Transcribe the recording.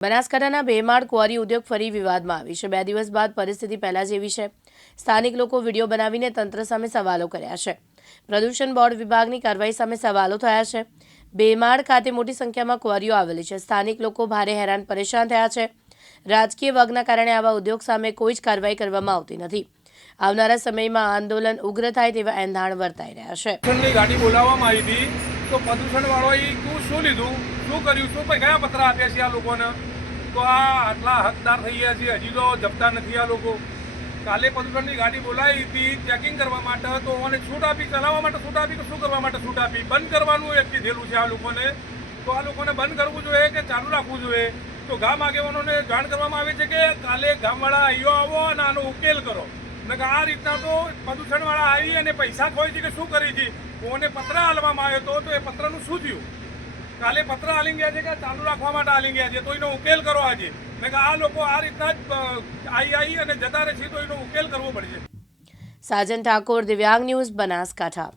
બનાસકાંઠાના ભેમાળ ક્વોરી ઉદ્યોગ ફરી વિવાદમાં આવી છે। 2 દિવસ બાદ પરિસ્થિતિ પહેલા જેવી છે। સ્થાનિક લોકો વિડીયો બનાવીને તંત્ર સામે સવાલો કર્યા છે। પ્રદૂષણ બોર્ડ વિભાગની કાર્યવાહી સામે સવાલો થયા છે। ભેમાળ ખાતે મોટી સંખ્યામાં ક્વોરીઓ આવેલી છે। સ્થાનિક લોકો ભારે હેરાન પરેશાન થયા છે। રાજકીય વર્ગના કારણે આવા ઉદ્યોગ સામે કોઈ જ કાર્યવાહી કરવામાં આવતી નથી। આવનારા સમયમાં આંદોલન ઉગ્ર થાય તેવા એંધાણ વર્તાઈ રહ્યા છે। પ્રદૂષણની ગાડી બોલાવવામાં આવી હતી તો પ્રદૂષણવાળોએ શું લીધું, શું કર્યું, શું કયા પત્ર આપ્યા છે આ લોકોને? તો આ આટલા હકદાર થઈ ગયા છે, હજી તો જપતા નથી આ લોકો। કાલે પ્રદૂષણની ગાડી બોલાવી હતી ચેકિંગ કરવા માટે, તો મને છૂટ આપી, ચલાવવા માટે છૂટ આપી કે શું કરવા માટે છૂટ આપી? બંધ કરવાનું એક કીધેલું છે આ લોકોને। તો આ લોકોને બંધ કરવું જોઈએ કે ચાલુ રાખવું જોઈએ? તો ગામ આગેવાનોને જાણ કરવામાં આવી છે કે કાલે ગામવાળા અહીંયો આવો અને આનો ઉકેલ કરો। આ રીતના તો પ્રદૂષણવાળા આવી અને પૈસા ખોઈ છે કે શું કરી છે? કોને પત્ર આલવામાં આવ્યો હતો, તો એ પત્રનું શું થયું? કાલે પત્ર આલી ગયા છે કે ચાલુ રાખવા માટે આલી ગયા છે, તો એનો ઉકેલ કરો આજે। આ લોકો આ રીતના જ આવી અને જતા રહે છે, તો એનો ઉકેલ કરવો પડશે। સાજન ઠાકોર, દિવ્યાંગ ન્યૂઝ, બનાસકાંઠા।